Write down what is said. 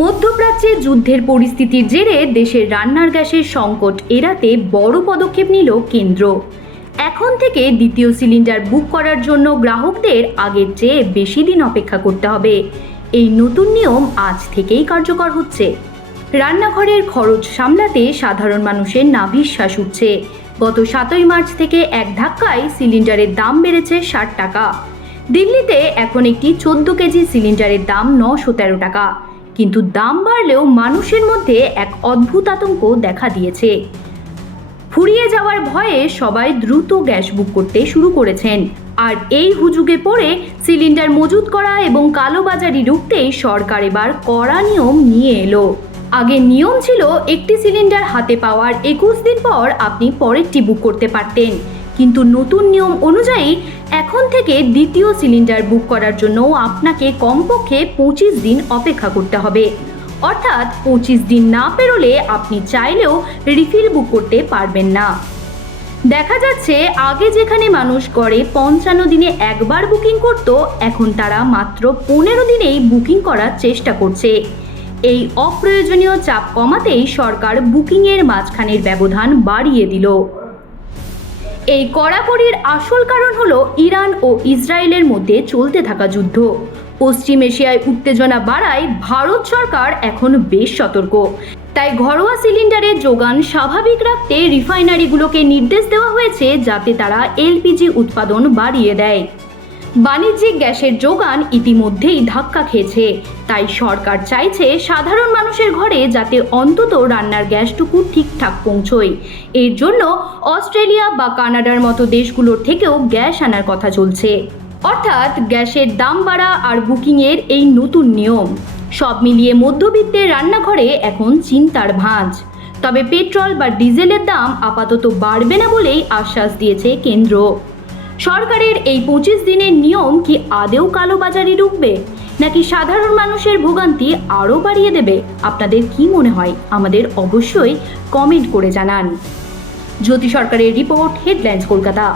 মধ্যপ্রাচ্যে যুদ্ধের পরিস্থিতির জেরে দেশের রান্নার গ্যাসের সংকট এড়াতে বড় পদক্ষেপ নিল কেন্দ্র। এখন থেকে দ্বিতীয় সিলিন্ডার বুক করার জন্য গ্রাহকদের আগের চেয়ে বেশি দিন অপেক্ষা করতে হবে। এই নতুন নিয়ম আজ থেকেই কার্যকর হচ্ছে। রান্নাঘরের খরচ সামলাতে সাধারণ মানুষের নাভিশ্বাস উঠছে। গত 7ই মার্চ থেকে এক ধাক্কায় সিলিন্ডারের দাম বেড়েছে 60 টাকা। দিল্লিতে এখন একটি 14 কেজি সিলিন্ডারের দাম 913 টাকা। কিন্তু দাম বাড়লেও মানুষের মধ্যে এক অদ্ভুত আতঙ্ক দেখা দিয়েছে। ফুরিয়ে যাওয়ার ভয়ে সবাই দ্রুত গ্যাস বুক করতে শুরু করেছেন। আর এই হুজুগে পড়ে সিলিন্ডার মজুত করা এবং কালোবাজারি রুখতেই সরকার এবার কড়া নিয়ম নিয়ে এলো। আগে নিয়ম ছিল একটি সিলিন্ডার হাতে পাওয়ার 21 দিন পর আপনি পরেরটি বুক করতে পারতেন, কিন্তু নতুন নিয়ম অনুযায়ী এখন থেকে দ্বিতীয় সিলিন্ডার বুক করার জন্য আপনাকে কমপক্ষে 25 দিন অপেক্ষা করতে হবে। অর্থাৎ 25 দিন না পেরোলে আপনি চাইলেও রিফিল বুক করতে পারবেন না। দেখা যাচ্ছে আগে যেখানে মানুষ গড়ে 55 দিনে একবার বুকিং করত, এখন তারা মাত্র 15 দিনেই বুকিং করার চেষ্টা করছে। এই অপ্রয়োজনীয় চাপ কমাতেই সরকার বুকিংয়ের মাঝখানের ব্যবধান বাড়িয়ে দিল। এই কড়াকড়ির আসল কারণ হলো ইরান ও ইসরায়েলের মধ্যে চলতে থাকা যুদ্ধ। পশ্চিম এশিয়ায় উত্তেজনা বাড়ায় ভারত সরকার এখন বেশ সতর্ক। তাই ঘরোয়া সিলিন্ডারের যোগান স্বাভাবিক রাখতে রিফাইনারিগুলোকে নির্দেশ দেওয়া হয়েছে যাতে তারা এলপিজি উৎপাদন বাড়িয়ে দেয়। বাণিজ্যিক গ্যাসের যোগান ইতিমধ্যেই ধাক্কা খেয়েছে, তাই সরকার চাইছে সাধারণ মানুষের ঘরে যাতে অন্তত রান্নার গ্যাসটুকু ঠিকঠাক পৌঁছয়। এর জন্য অস্ট্রেলিয়া বা কানাডার মতো দেশগুলোর থেকেও গ্যাস আনার কথা চলছে। অর্থাৎ গ্যাসের দাম বাড়া আর বুকিংয়ের এই নতুন নিয়ম সব মিলিয়ে মধ্যবিত্তের রান্নাঘরে এখন চিন্তার ভাঁজ। তবে পেট্রোল বা ডিজেলের দাম আপাতত বাড়বে না বলেই আশ্বাস দিয়েছে কেন্দ্র। সরকারের এই 25 দিনের নিয়ম কি আদেও কালোবাজারি রুখবে, নাকি সাধারণ মানুষের ভোগান্তি আরও বাড়িয়ে দেবে? আপনাদের কি মনে হয় আমাদের অবশ্যই কমেন্ট করে জানান। জ্যোতি সরকারের রিপোর্ট, হেডলাইন্স কলকাতা।